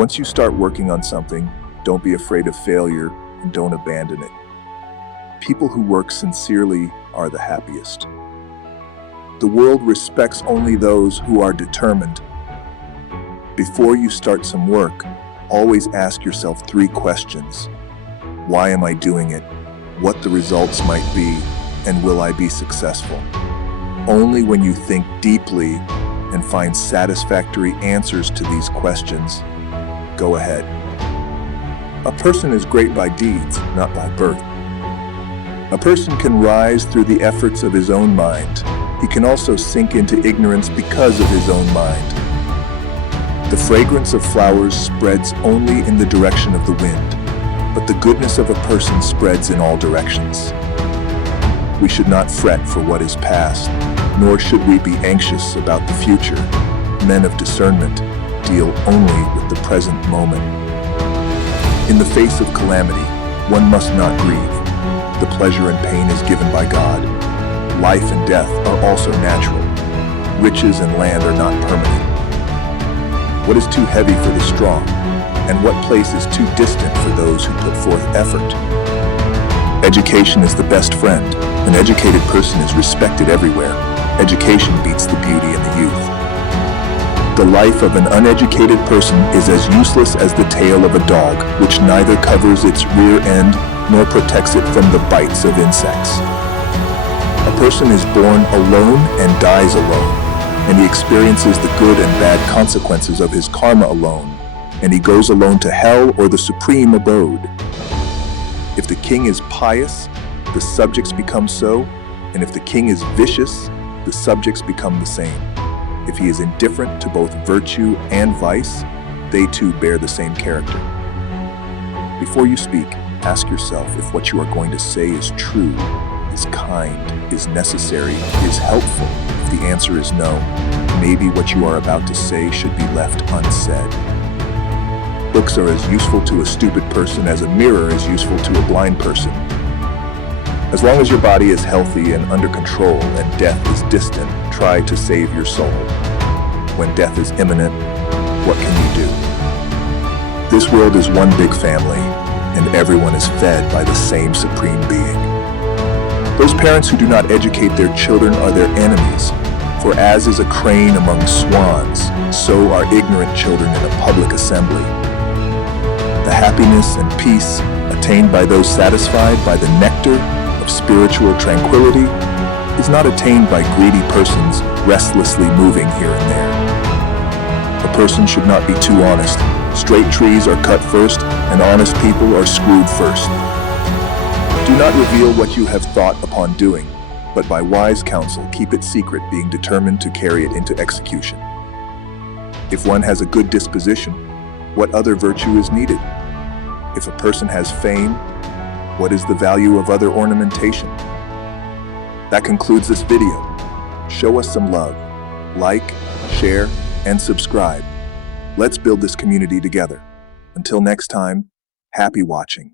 Once you start working on something, don't be afraid of failure and don't abandon it. People who work sincerely are the happiest. The world respects only those who are determined. Before you start some work, always ask yourself 3 questions. Why am I doing it? What the results might be? And will I be successful? Only when you think deeply and find satisfactory answers to these questions, go ahead. A person is great by deeds, not by birth. A person can rise through the efforts of his own mind. He can also sink into ignorance because of his own mind. The fragrance of flowers spreads only in the direction of the wind, but the goodness of a person spreads in all directions. We should not fret for what is past, nor should we be anxious about the future. Men of discernment deal only with the present moment. In the face of calamity, one must not grieve. The pleasure and pain is given by God. Life and death are also natural. Riches and land are not permanent. What is too heavy for the strong, and what place is too distant for those who put forth effort? Education is the best friend. An educated person is respected everywhere. Education beats the beauty and the youth. The life of an uneducated person is as useless as the tail of a dog, which neither covers its rear end nor protects it from the bites of insects. A person is born alone and dies alone, and he experiences the good and bad consequences of his karma alone, and he goes alone to hell or the supreme abode. If the king is pious, the subjects become so, and if the king is vicious, the subjects become the same. If he is indifferent to both virtue and vice, they too bear the same character. Before you speak, ask yourself if what you are going to say is true, is kind, is necessary, is helpful. If the answer is no, maybe what you are about to say should be left unsaid. Books are as useful to a stupid person as a mirror is useful to a blind person. As long as your body is healthy and under control and death is distant, try to save your soul. When death is imminent, what can you do? This world is one big family, and everyone is fed by the same supreme being. Those parents who do not educate their children are their enemies, for as is a crane among swans, so are ignorant children in a public assembly. The happiness and peace attained by those satisfied by the nectar of spiritual tranquility is not attained by greedy persons restlessly moving here and there. A person should not be too honest. Straight trees are cut first, and honest people are screwed first. Do not reveal what you have thought upon doing, but by wise counsel keep it secret, being determined to carry it into execution. If one has a good disposition, what other virtue is needed? If a person has fame, what is the value of other ornamentation? That concludes this video. Show us some love. Like, share, and subscribe. Let's build this community together. Until next time, happy watching.